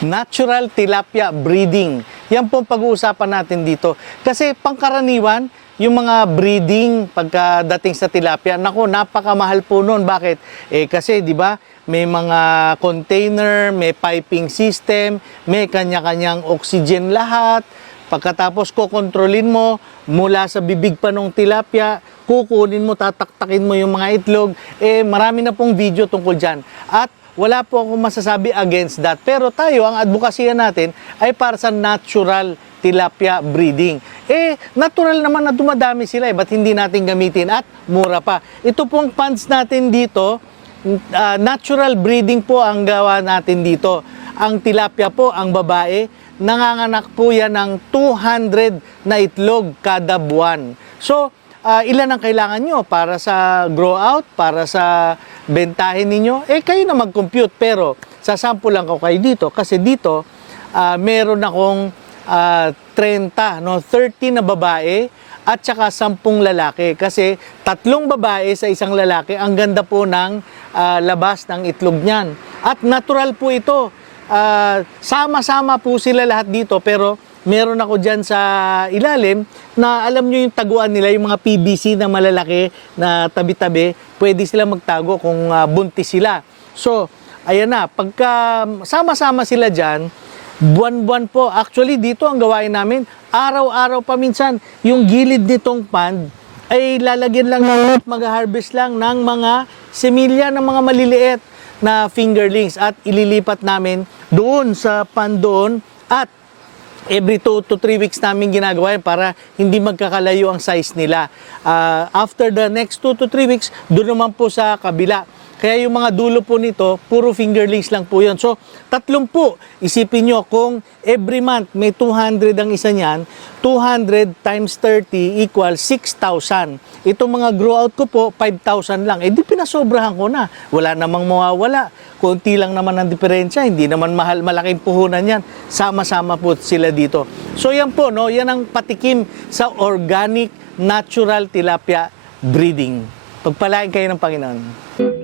natural tilapia breeding. Yan po pag-uusapan natin dito. Kasi pangkaraniwan, yung mga breeding pagkadating sa tilapia, nako, napakamahal po noon. Bakit? Eh kasi, di ba, may mga container, may piping system, may kanya-kanyang oxygen lahat. Pagkatapos kokontrolin mo mula sa bibig pa ng tilapia, kukunin mo, tataktakin mo yung mga itlog. Eh, marami na pong video tungkol dyan. At wala po akong masasabi against that. Pero tayo, ang advokasya natin ay para sa natural tilapia breeding. Eh, natural naman na dumadami sila eh. Ba't hindi natin gamitin at mura pa? Ito pong funds natin dito, ah, natural breeding po ang gawa natin dito. Ang tilapia po, ang babae, nanganganak po yan ng 200 na itlog kada buwan. So, ah, ilan ang kailangan nyo para sa grow out, para sa bentahin ninyo? Eh, kayo na mag-compute. Pero, sasample lang ko kayo dito. Kasi dito, ah, meron akong ah, 30, no? 30 na babae at saka 10 lalaki. Kasi tatlong babae sa isang lalaki, ang ganda po ng ah, labas ng itlog niyan. At natural po ito. Ah, sama-sama po sila lahat dito pero meron ako dyan sa ilalim na alam nyo yung taguan nila, yung mga PVC na malalaki na tabi-tabi, pwede sila magtago kung ah, buntis sila. So, ayan na, pagka sama-sama sila dyan, buwan-buwan po, actually dito ang gawain namin, araw-araw pa minsan, yung gilid nitong pond, ay lalagyan lang ng net, mag-harvest lang ng mga semilya ng mga maliliit na fingerlings at ililipat namin doon sa pond doon at every 2 to 3 weeks namin ginagawa yan para hindi magkakalayo ang size nila. Ah, after the next 2 to 3 weeks, doon naman po sa kabila. Kaya yung mga dulo po nito, puro fingerlings lang po yun. So, tatlong po. Isipin nyo, kung every month may 200 ang isa niyan, 200 times 30 equals 6,000. Itong mga grow out ko po, 5,000 lang. Eh di pinasobrahan ko na. Wala namang mawawala. Kunti lang naman ang diferensya. Hindi naman mahal, malaking puhunan yan. Sama-sama po sila dito. So yan po, no? yan ang patikim sa organic natural tilapia breeding. Pagpalain kayo ng Panginoon.